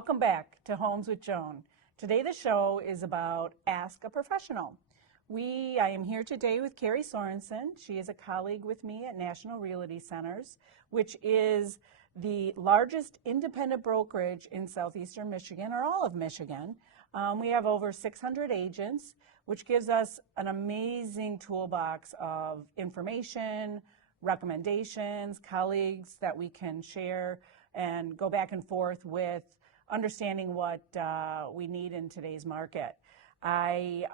Welcome back to Homes with Joan. Today the show is about Ask a Professional. I am here today with Keri Sorenson. She is a colleague with me at National Realty Centers, which is the largest independent brokerage in southeastern Michigan, or all of Michigan. We have over 600 agents, which gives us an amazing toolbox of information, recommendations, colleagues that we can share and go back and forth with, understanding what we need in today's market. I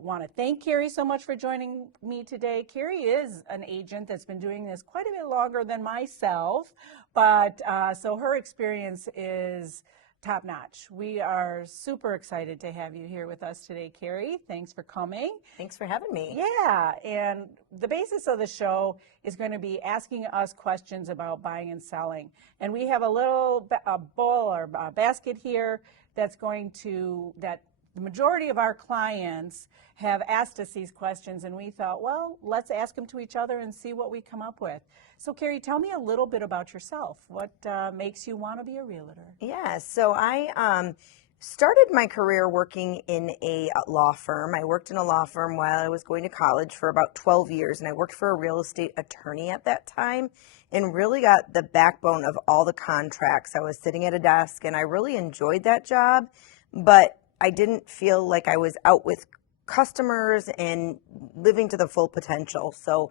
want to thank Keri so much for joining me today. Keri is an agent that's been doing this quite a bit longer than myself, but so her experience is top-notch. We are super excited to have you here with us today, Keri. Thanks for coming. Thanks for having me. Yeah, and the basis of the show is going to be asking us questions about buying and selling. And we have a bowl or a basket here that the majority of our clients have asked us these questions, and we thought, well, let's ask them to each other and see what we come up with. So, Keri, tell me a little bit about yourself. What makes you want to be a realtor? Yeah, so I started my career working in a law firm. I worked in a law firm while I was going to college for about 12 years, and I worked for a real estate attorney at that time and really got the backbone of all the contracts. I was sitting at a desk, and I really enjoyed that job, but I didn't feel like I was out with customers and living to the full potential. So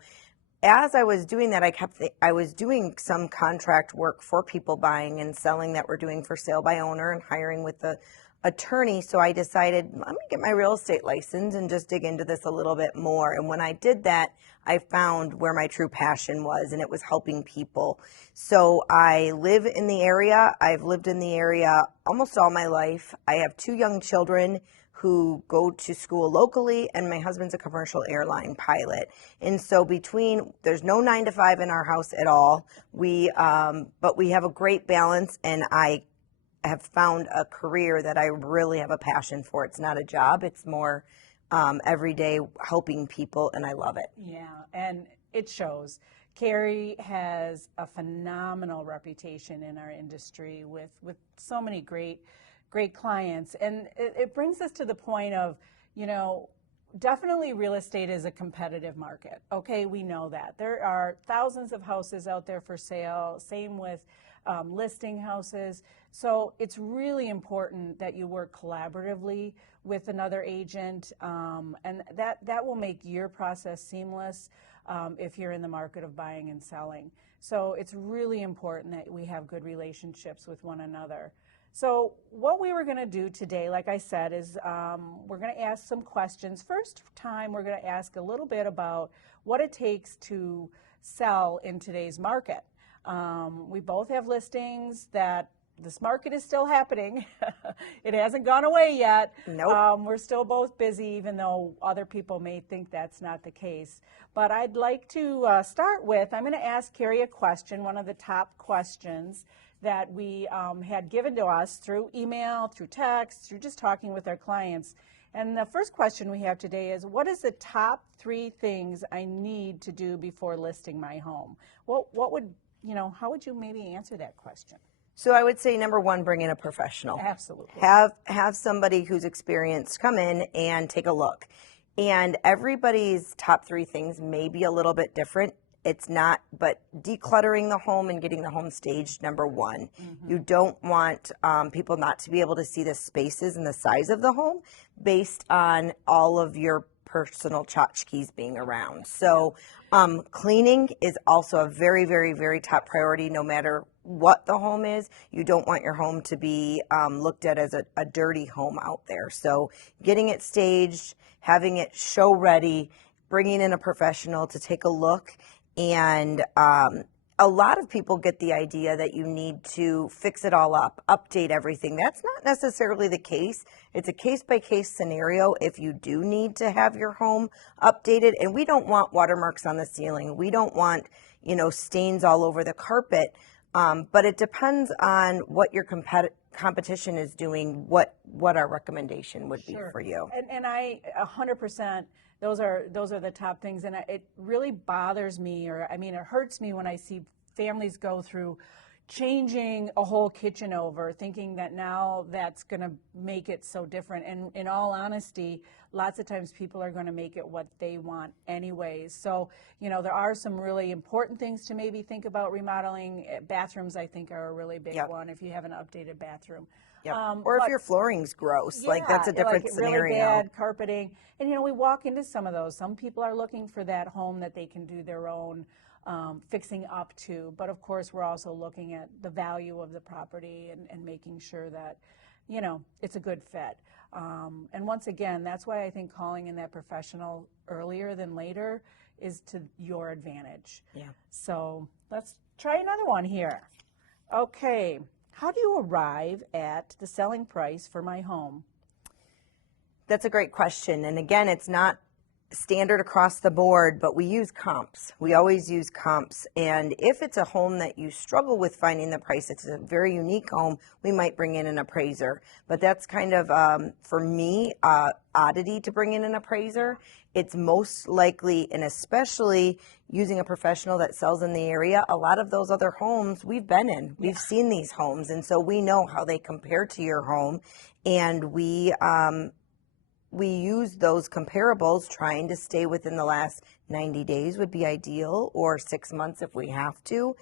as I was doing that, I was doing some contract work for people buying and selling that we're doing for sale by owner and hiring with the attorney. So I decided, I'm going to get my real estate license and just dig into this a little bit more. And when I did that, I found where my true passion was, and it was helping people. So I live in the area. I've lived in the area almost all my life. I have 2 young children who go to school locally, and my husband's a commercial airline pilot. And so there's no 9 to 5 in our house at all. But we have a great balance, and I have found a career that I really have a passion for. It's not a job. It's more every day helping people, and I love it. Yeah, and it shows. Keri has a phenomenal reputation in our industry with so many great clients. And it brings us to the point of, definitely real estate is a competitive market. Okay, we know that. There are thousands of houses out there for sale, same with listing houses. So it's really important that you work collaboratively with another agent, and that will make your process seamless if you're in the market of buying and selling. So it's really important that we have good relationships with one another. So what we were going to do today, like I said, is we're going to ask some questions. First time, we're going to ask a little bit about what it takes to sell in today's market. We both have listings that this market is still happening. It hasn't gone away yet. Nope. We're still both busy, even though other people may think that's not the case. But I'd like to start with, I'm going to ask Keri a question, one of the top questions that we had given to us through email, through text, through just talking with our clients. And the first question we have today is, what is the top 3 things I need to do before listing my home? What would, how would you maybe answer that question? So I would say, number 1, bring in a professional. Absolutely. Have somebody who's experienced come in and take a look. And everybody's top 3 things may be a little bit different. It's not, but decluttering the home and getting the home staged, number 1. Mm-hmm. You don't want people not to be able to see the spaces and the size of the home based on all of your personal tchotchkes being around. So cleaning is also a very, very, very top priority no matter what the home is. You don't want your home to be looked at as a dirty home out there. So getting it staged, having it show ready, bringing in a professional to take a look. And a lot of people get the idea that you need to fix it all up, update everything. That's not necessarily the case. It's a case-by-case scenario if you do need to have your home updated. And we don't want watermarks on the ceiling. We don't want, stains all over the carpet. But it depends on what your competition is doing, what our recommendation would be for you. And I 100%. Those are the top things, and it really bothers me, it hurts me when I see families go through, changing a whole kitchen over, thinking that now that's going to make it so different. And in all honesty, lots of times people are going to make it what they want anyways. So, you know, there are some really important things to maybe think about remodeling. Bathrooms, I think, are a really big one if you have an updated bathroom. Yep. Or if your flooring's gross, like that's a different scenario. Really bad carpeting. And, you know, we walk into some of those. Some people are looking for that home that they can do their own fixing up to. But of course, we're also looking at the value of the property and making sure that, you know, it's a good fit. And once again, that's why I think calling in that professional earlier than later is to your advantage. Yeah. So let's try another one here. Okay. How do you arrive at the selling price for my home? That's a great question. And again, it's not standard across the board, but we use comps. We always use comps. And if it's a home that you struggle with finding the price, it's a very unique home, we might bring in an appraiser. But that's kind of, for me, oddity to bring in an appraiser. It's most likely, and especially using a professional that sells in the area, a lot of those other homes we've been in. We've seen these homes, and so we know how they compare to your home. And we use those comparables, trying to stay within the last 90 days would be ideal, or 6 months if we have to,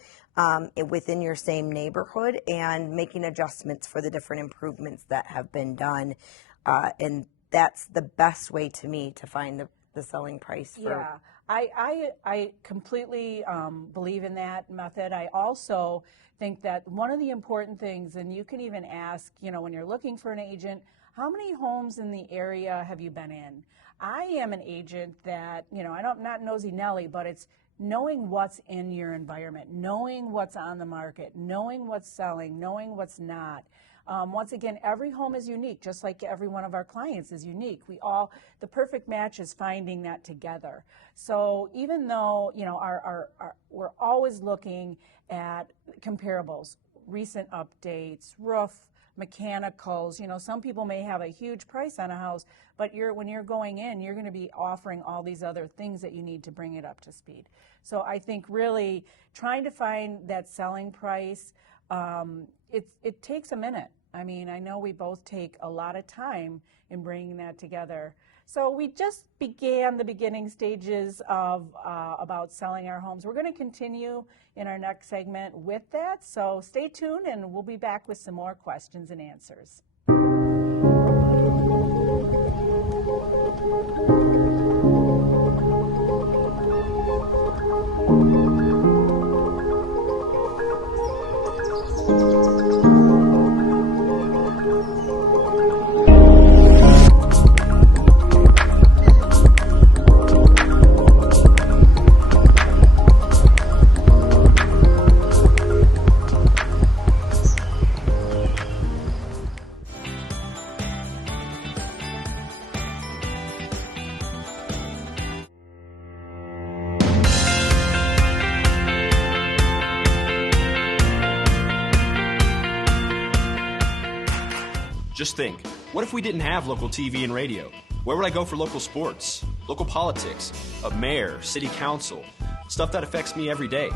within your same neighborhood, and making adjustments for the different improvements that have been done. And that's the best way to me to find the selling price for. Yeah, I completely believe in that method. I also think that one of the important things, and you can even ask, you know, when you're looking for an agent, how many homes in the area have you been in? I am an agent that, you know, I'm not nosy Nelly, but it's knowing what's in your environment, knowing what's on the market, knowing what's selling, knowing what's not. Once again, every home is unique, just like every one of our clients is unique. The perfect match is finding that together. So even though, you know, we're always looking at comparables, recent updates, roof, mechanicals, you know, some people may have a huge price on a house, but when you're going in, you're going to be offering all these other things that you need to bring it up to speed. So I think really trying to find that selling price, it takes a minute. I mean, I know we both take a lot of time in bringing that together. So we just began the beginning stages of about selling our homes. We're going to continue in our next segment with that. So stay tuned, and we'll be back with some more questions and answers. Just think, what if we didn't have local TV and radio? Where would I go for local sports, local politics, a mayor, city council, stuff that affects me every day?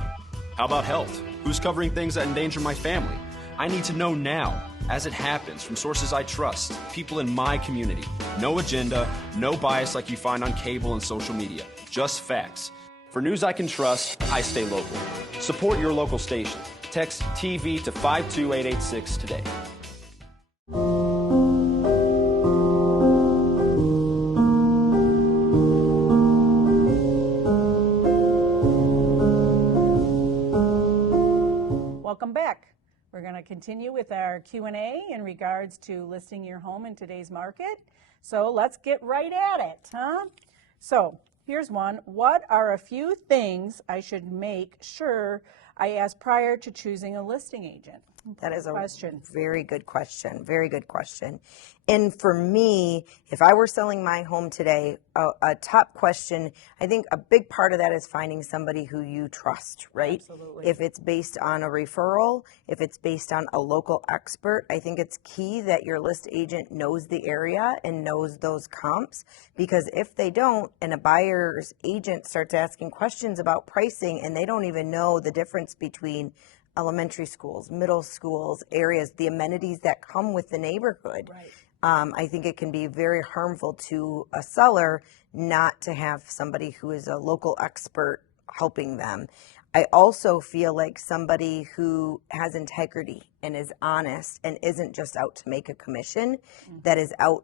How about health? Who's covering things that endanger my family? I need to know now, as it happens, from sources I trust, people in my community. No agenda, no bias like you find on cable and social media. Just facts. For news I can trust, I stay local. Support your local station. Text TV to 52886 today. Welcome back. We're going to continue with our Q&A in regards to listing your home in today's market. So let's get right at it, huh? So here's one. What are a few things I should make sure I ask prior to choosing a listing agent? That is a question. Very good question. Very good question. And for me, if I were selling my home today, a top question, I think a big part of that is finding somebody who you trust, right? Absolutely. If it's based on a referral, if it's based on a local expert, I think it's key that your list agent knows the area and knows those comps, because if they don't and a buyer's agent starts asking questions about pricing and they don't even know the difference between elementary schools, middle schools, areas, the amenities that come with the neighborhood. Right. I think it can be very harmful to a seller not to have somebody who is a local expert helping them. I also feel like somebody who has integrity and is honest and isn't just out to make a commission, that is out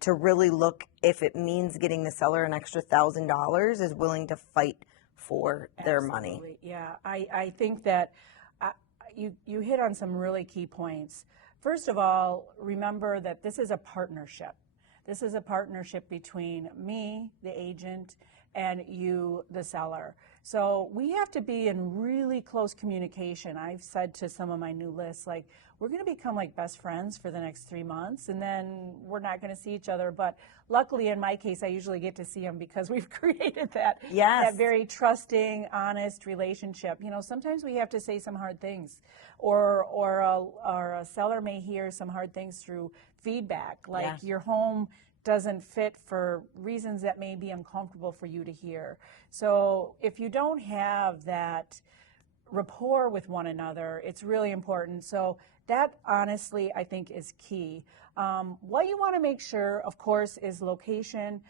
to really look, if it means getting the seller an extra $1,000, is willing to fight for their money. Absolutely. Yeah, I think that you hit on some really key points. First of all, remember that this is a partnership. This is a partnership between me, the agent, and you, the seller. So we have to be in really close communication. I've said to some of my new lists, like, we're going to become like best friends for the next 3 months, and then we're not going to see each other. But luckily, in my case, I usually get to see them because we've created that, that very trusting, honest relationship. You know, sometimes we have to say some hard things, or a seller may hear some hard things through feedback, like your home doesn't fit for reasons that may be uncomfortable for you to hear. So if you don't have that rapport with one another, it's really important. So that, honestly, I think is key. What you want to make sure, of course, is location.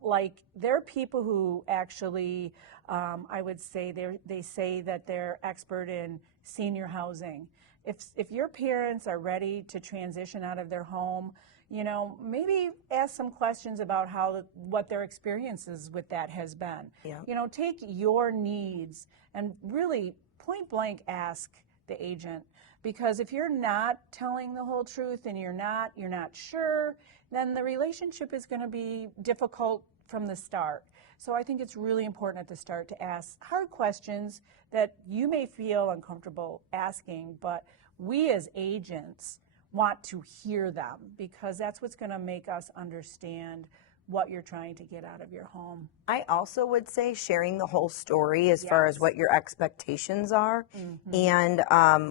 Like, there are people who actually, I would say, they say that they're expert in senior housing. If your parents are ready to transition out of their home, you know, maybe ask some questions about what their experiences with that has been. Yeah. You know, take your needs and really point blank ask the agent, because if you're not telling the whole truth and you're not sure, then the relationship is going to be difficult from the start. So I think it's really important at the start to ask hard questions that you may feel uncomfortable asking, but we as agents want to hear them, because that's what's going to make us understand what you're trying to get out of your home. I also would say sharing the whole story as far as what your expectations are and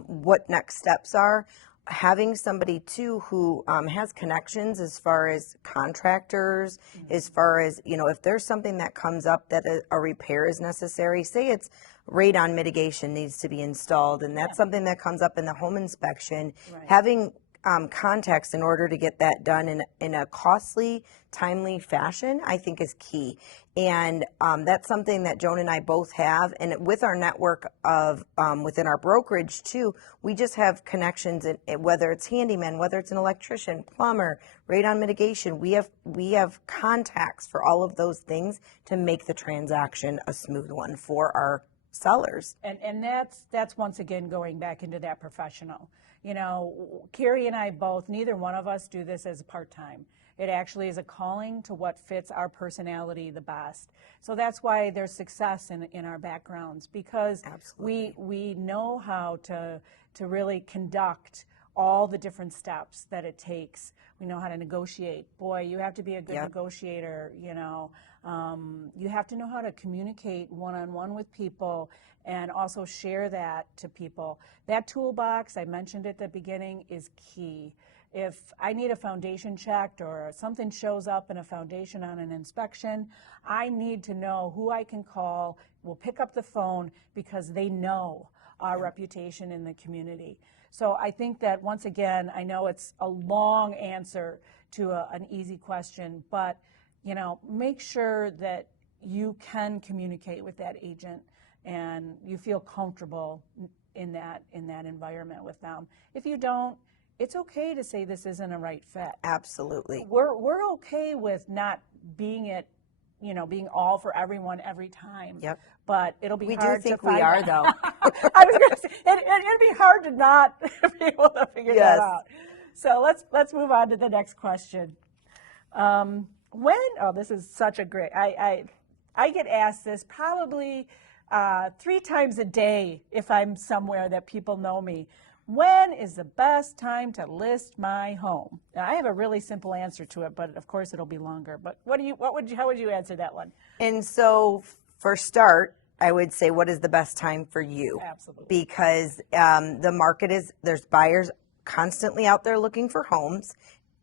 what next steps are. Having somebody too who has connections as far as contractors, as far as, you know, if there's something that comes up that a repair is necessary, say it's radon mitigation needs to be installed, and that's something that comes up in the home inspection, having contacts in order to get that done in a costly, timely fashion, I think is key. And that's something that Joan and I both have. And with our network of, within our brokerage too, we just have connections, whether it's handyman, whether it's an electrician, plumber, radon mitigation, we have contacts for all of those things to make the transaction a smooth one for our sellers. And that's once again going back into that professional. You know, Keri and I both, neither one of us do this as a part-time. It actually is a calling to what fits our personality the best. So that's why there's success in our backgrounds, because we know how to really conduct all the different steps that it takes. We know how to negotiate. Boy, you have to be a good negotiator, you know. You have to know how to communicate one-on-one with people and also share that to people. That toolbox, I mentioned at the beginning, is key. If I need a foundation checked or something shows up in a foundation on an inspection, I need to know who I can call, will pick up the phone, because they know our reputation in the community. So I think that, once again, I know it's a long answer to an easy question, but, you know, make sure that you can communicate with that agent and you feel comfortable in that environment with them. If you don't, it's okay to say this isn't a right fit. Absolutely. We're okay with not being being all for everyone every time. Yep. But it'll be hard to find. We do think we are, though. I was going to say, it'd be hard to not be able to figure that out. So let's move on to the next question. This is such a great, I get asked this probably 3 times a day if I'm somewhere that people know me. When is the best time to list my home? Now, I have a really simple answer to it, but of course it'll be longer. But how would you answer that one? And so, for start, I would say, what is the best time for you? Absolutely. Because the market there's buyers constantly out there looking for homes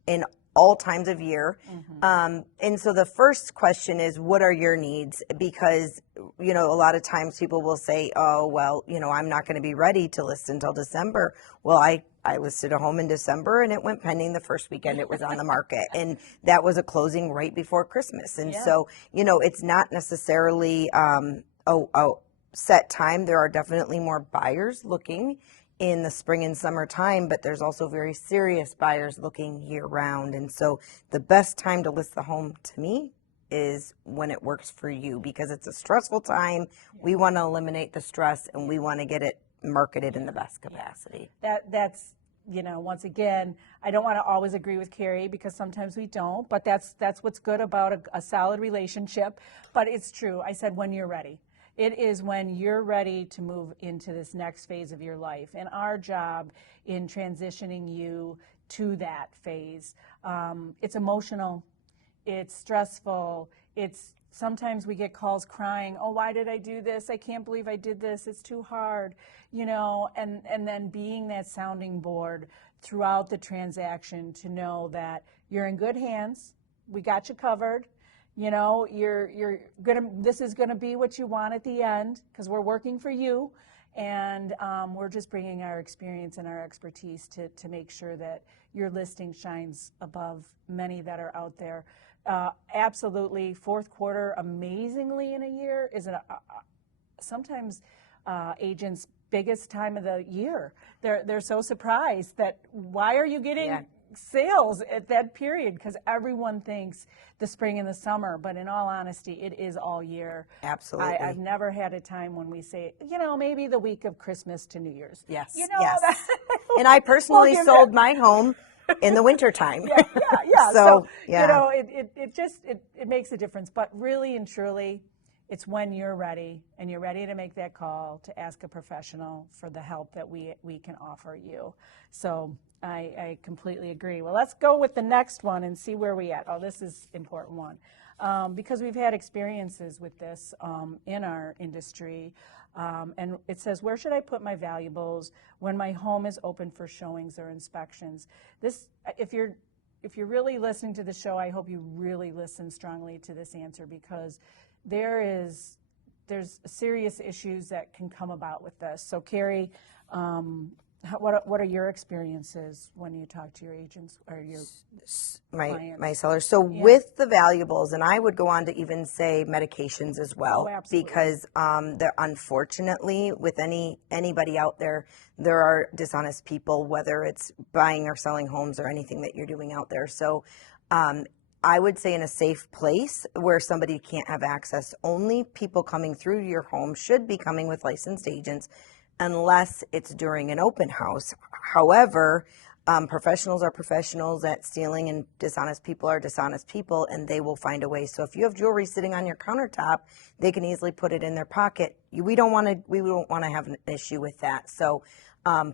in all times of year. And so the first question is, what are your needs? Because, you know, a lot of times people will say, oh, well, you know, I'm not going to be ready to list until December. Well, I listed a home in December and it went pending the first weekend it was on the market. And that was a closing right before Christmas. And so, you know, it's not necessarily a set time. There are definitely more buyers looking in the spring and summer time, but there's also very serious buyers looking year round. And so the best time to list the home to me is when it works for you, because it's a stressful time. We want to eliminate the stress and we want to get it marketed in the best capacity. That's, you know, once again, I don't want to always agree with Keri because sometimes we don't, but that's what's good about a solid relationship. But it's true. I said when you're ready. It is when you're ready to move into this next phase of your life. And our job in transitioning you to that phase, it's emotional, it's stressful, it's sometimes we get calls crying, oh, why did I do this? I can't believe I did this. It's too hard, you know, and then being that sounding board throughout the transaction to know that you're in good hands, we got you covered. You know, this is gonna be what you want at the end because we're working for you, and we're just bringing our experience and our expertise to make sure that your listing shines above many that are out there. Absolutely, fourth quarter, amazingly in a year, is sometimes agents' biggest time of the year. They're so surprised that why are you getting sales at that period, because everyone thinks the spring and the summer, but in all honesty, it is all year. Absolutely. I've never had a time when we say, you know, maybe the week of Christmas to New Year's. Yes, you know, yes. And I personally sold my home in the wintertime. Yeah. So, you know, it makes a difference. But really and truly, it's when you're ready and you're ready to make that call to ask a professional for the help that we can offer you. So I completely agree. Well, let's go with the next one and see where we at. Oh, this is an important one because we've had experiences with this in our industry. And it says, where should I put my valuables when my home is open for showings or inspections? This, if you're really listening to the show, I hope you really listen strongly to this answer, because there's serious issues that can come about with this. So Keri, what are your experiences when you talk to your agents or your clients? My sellers. So with the valuables, and I would go on to even say medications as well, because unfortunately, with anybody out there, there are dishonest people, whether it's buying or selling homes or anything that you're doing out there. So I would say in a safe place where somebody can't have access, only people coming through your home should be coming with licensed agents, unless it's during an open house. However, professionals are professionals at stealing, and dishonest people are dishonest people, and they will find a way. So if you have jewelry sitting on your countertop, they can easily put it in their pocket. We don't want to have an issue with that. So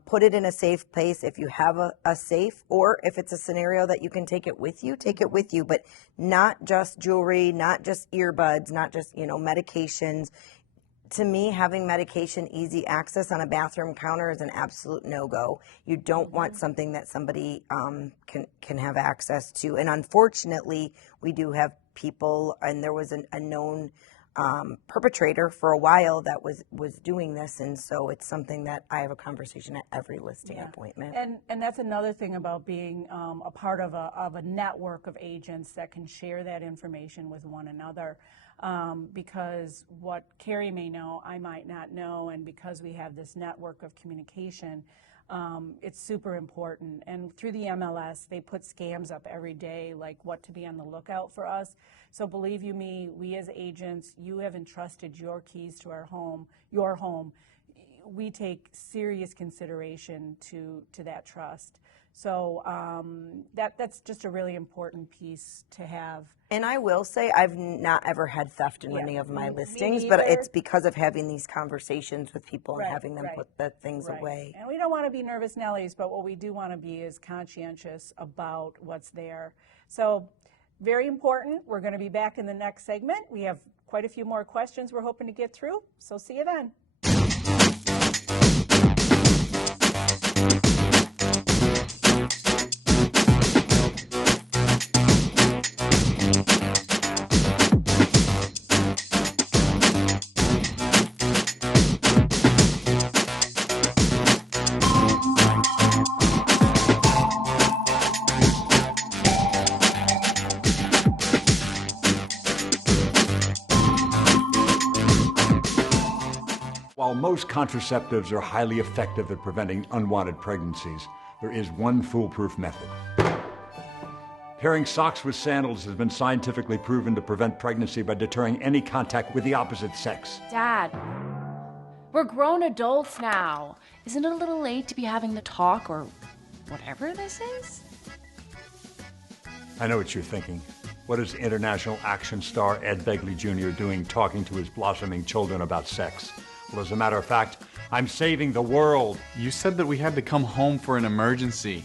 put it in a safe place. If you have a safe, or if it's a scenario that you can take it with you, take it with you, but not just jewelry, not just earbuds, not just, you know, medications. To me, having medication easy access on a bathroom counter is an absolute no-go. You don't want something that somebody can have access to. And unfortunately, we do have people, and there was a known perpetrator for a while that was doing this, and so it's something that I have a conversation at every listing appointment. And that's another thing about being a part of a network of agents that can share that information with one another. Because what Keri may know, I might not know, and because we have this network of communication, it's super important. And through the MLS, they put scams up every day, like what to be on the lookout for us. So believe you me, we as agents, you have entrusted your keys to our home, your home. We take serious consideration to that trust. So that's just a really important piece to have. And I will say I've not ever had theft in any of my listings, but it's because of having these conversations with people and having them put the things away. And we don't want to be nervous Nellies, but what we do want to be is conscientious about what's there. So very important. We're going to be back in the next segment. We have quite a few more questions we're hoping to get through, so see you then. While most contraceptives are highly effective at preventing unwanted pregnancies, there is one foolproof method. Pairing socks with sandals has been scientifically proven to prevent pregnancy by deterring any contact with the opposite sex. Dad, we're grown adults now. Isn't it a little late to be having the talk or whatever this is? I know what you're thinking. What is international action star Ed Begley Jr. doing talking to his blossoming children about sex? Well, as a matter of fact, I'm saving the world. You said that we had to come home for an emergency.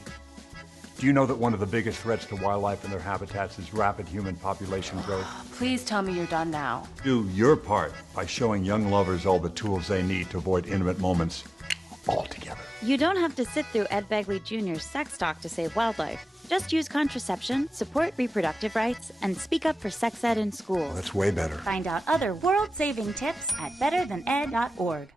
Do you know that one of the biggest threats to wildlife and their habitats is rapid human population growth? Please tell me you're done now. Do your part by showing young lovers all the tools they need to avoid intimate moments altogether. You don't have to sit through Ed Begley Jr.'s sex talk to save wildlife. Just use contraception, support reproductive rights, and speak up for sex ed in schools. That's way better. Find out other world-saving tips at betterthaned.org.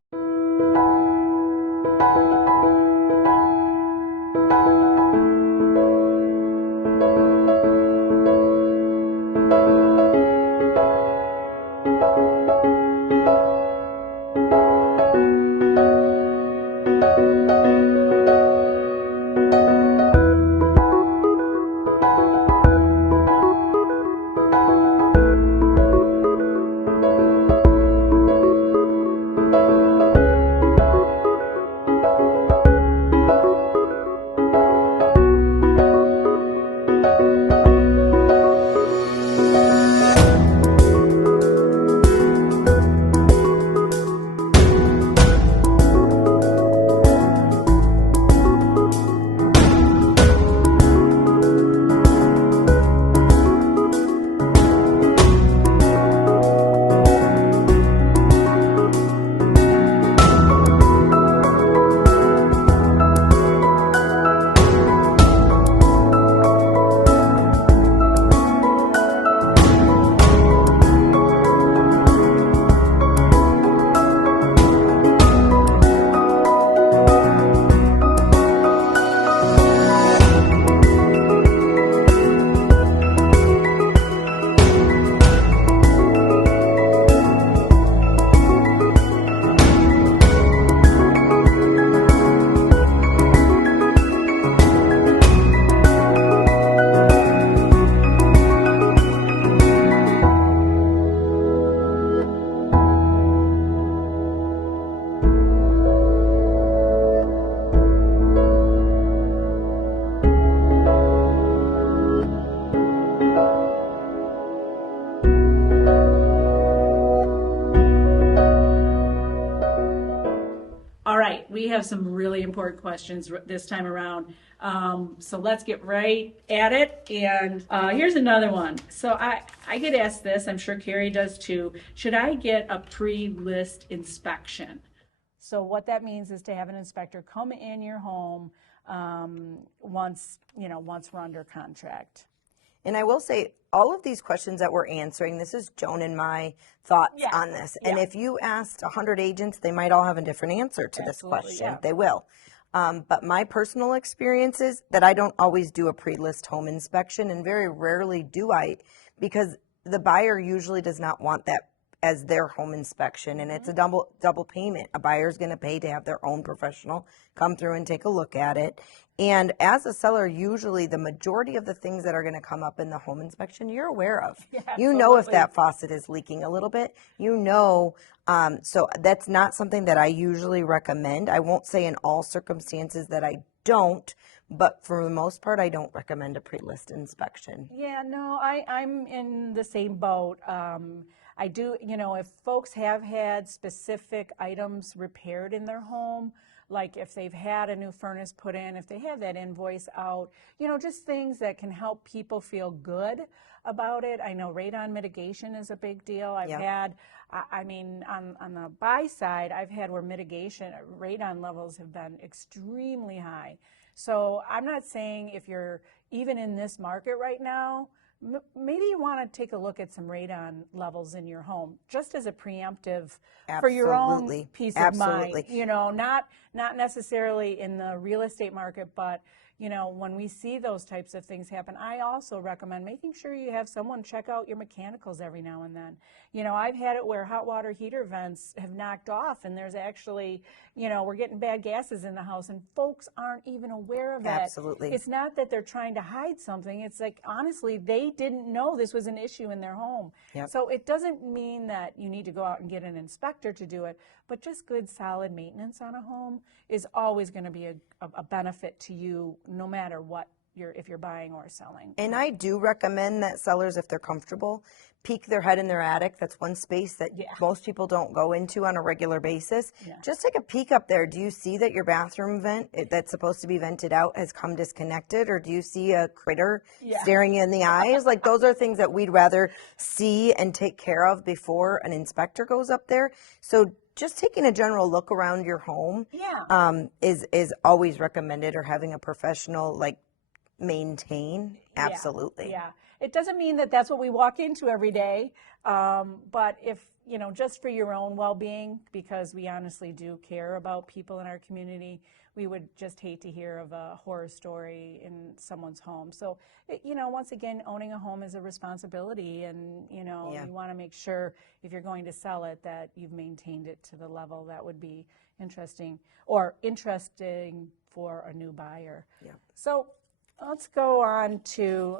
We have some really important questions this time around. So let's get right at it. And here's another one. So I get asked this, I'm sure Keri does too. Should I get a pre-list inspection? So what that means is to have an inspector come in your home once we're under contract. And I will say, all of these questions that we're answering, this is Joan and my thoughts on this. And if you asked 100 agents, they might all have a different answer to this question. Yeah. They will. But my personal experience is that I don't always do a pre-list home inspection, and very rarely do I, because the buyer usually does not want that as their home inspection, and it's a double payment. A buyer's going to pay to have their own professional come through and take a look at it. And as a seller, usually the majority of the things that are going to come up in the home inspection, you're aware of. Yeah, you know if that faucet is leaking a little bit. You know, so that's not something that I usually recommend. I won't say in all circumstances that I don't, but for the most part, I don't recommend a pre-list inspection. Yeah, no, I'm in the same boat. I do, if folks have had specific items repaired in their home, like if they've had a new furnace put in, if they have that invoice out, just things that can help people feel good about it. I know radon mitigation is a big deal. I've had, on the buy side, I've had where radon levels have been extremely high. So I'm not saying if you're even in this market right now, maybe you want to take a look at some radon levels in your home, just as a preemptive for your own peace of mind. Not necessarily in the real estate market, but when we see those types of things happen, I also recommend making sure you have someone check out your mechanicals every now and then. I've had it where hot water heater vents have knocked off, and there's actually, we're getting bad gases in the house, and folks aren't even aware of it. Absolutely. It's not that they're trying to hide something. It's like, honestly, they didn't know this was an issue in their home. Yep. So it doesn't mean that you need to go out and get an inspector to do it, but just good, solid maintenance on a home is always going to be a benefit to you, no matter what if you're buying or selling. And I do recommend that sellers, if they're comfortable, peek their head in their attic. That's one space that most people don't go into on a regular basis. Yeah. Just take a peek up there. Do you see that your bathroom vent that's supposed to be vented out has come disconnected? Or do you see a critter staring you in the eyes? Like, those are things that we'd rather see and take care of before an inspector goes up there. So just taking a general look around your home is always recommended, or having a professional maintain. Absolutely. Yeah. It doesn't mean that that's what we walk into every day, but if, just for your own well-being, because we honestly do care about people in our community, we would just hate to hear of a horror story in someone's home. So, once again, owning a home is a responsibility, and, you want to make sure if you're going to sell it that you've maintained it to the level that would be interesting for a new buyer. Yeah. So let's go on to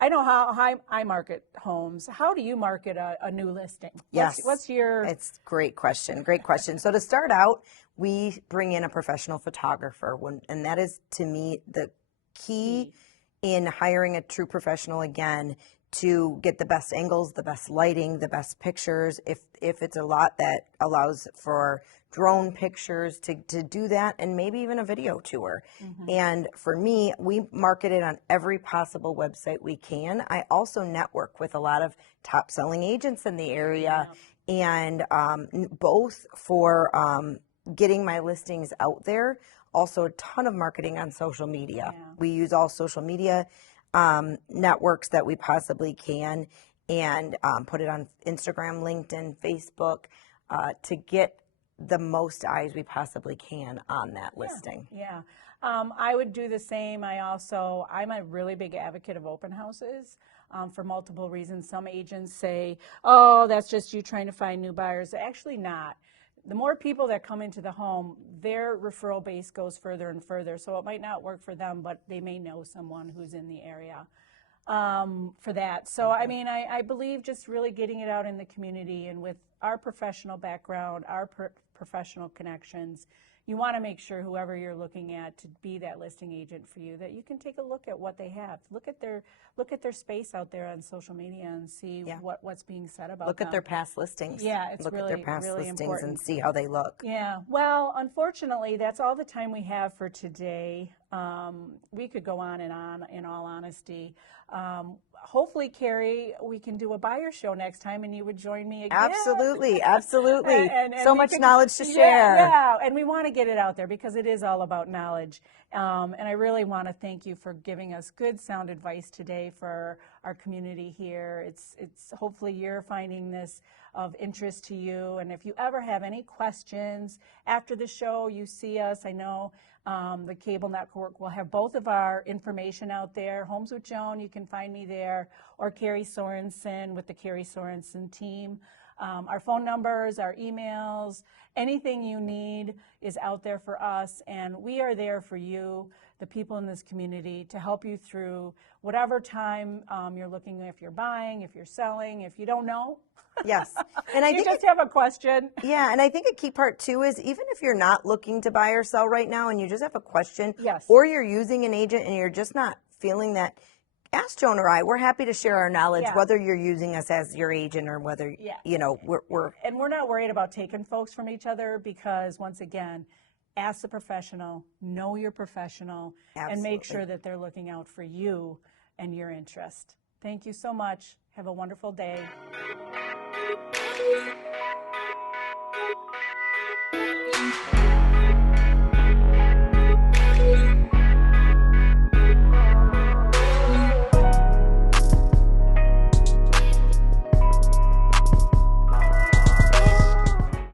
I know how I market homes. How do you market a new listing? Yes. What's your... It's a great question. Great question. So to start out, we bring in a professional photographer, and that is, to me, the key in hiring a true professional, again, to get the best angles, the best lighting, the best pictures. If it's a lot that allows for drone pictures, to do that, and maybe even a video tour. Mm-hmm. And for me, we market it on every possible website we can. I also network with a lot of top selling agents in the area, and both for getting my listings out there, also a ton of marketing on social media. Yeah. We use all social media networks that we possibly can, and put it on Instagram, LinkedIn, Facebook, to get the most eyes we possibly can on that listing. Yeah. I would do the same. I'm a really big advocate of open houses for multiple reasons. Some agents say, oh, that's just you trying to find new buyers. Actually not. The more people that come into the home, their referral base goes further and further. So it might not work for them, but they may know someone who's in the area for that. So, I believe just really getting it out in the community, and with our professional background, our professional connections, you want to make sure whoever you're looking at to be that listing agent for you, that you can take a look at what they have. Look at their space out there on social media and see what's being said about them. Look at their past listings. Yeah, it's look really, at their past really listings important. and see how they look. Yeah. Well, unfortunately, that's all the time we have for today. We could go on and on, in all honesty. Hopefully, Keri, we can do a buyer show next time, and you would join me again. Absolutely, absolutely. and so much knowledge to share. Yeah, and we want to get it out there because it is all about knowledge. And I really want to thank you for giving us good, sound advice today for our community here. It's hopefully you're finding this of interest to you. And if you ever have any questions after the show, you see us. I know the cable network will have both of our information out there. Homes with Joan, you can find me there, or Keri Sorenson with the Keri Sorenson team. Our phone numbers, our emails, anything you need is out there for us, and we are there for you, the people in this community, to help you through whatever time you're looking, if you're buying, if you're selling, if you don't know. Yes. And I you think just have a question. Yeah, and I think a key part too is, even if you're not looking to buy or sell right now and you just have a question, or you're using an agent and you're just not feeling that, ask Joan or I. We're happy to share our knowledge, whether you're using us as your agent or whether, we're... And we're not worried about taking folks from each other, because, once again, ask the professional, know your professional, and make sure that they're looking out for you and your interest. Thank you so much. Have a wonderful day.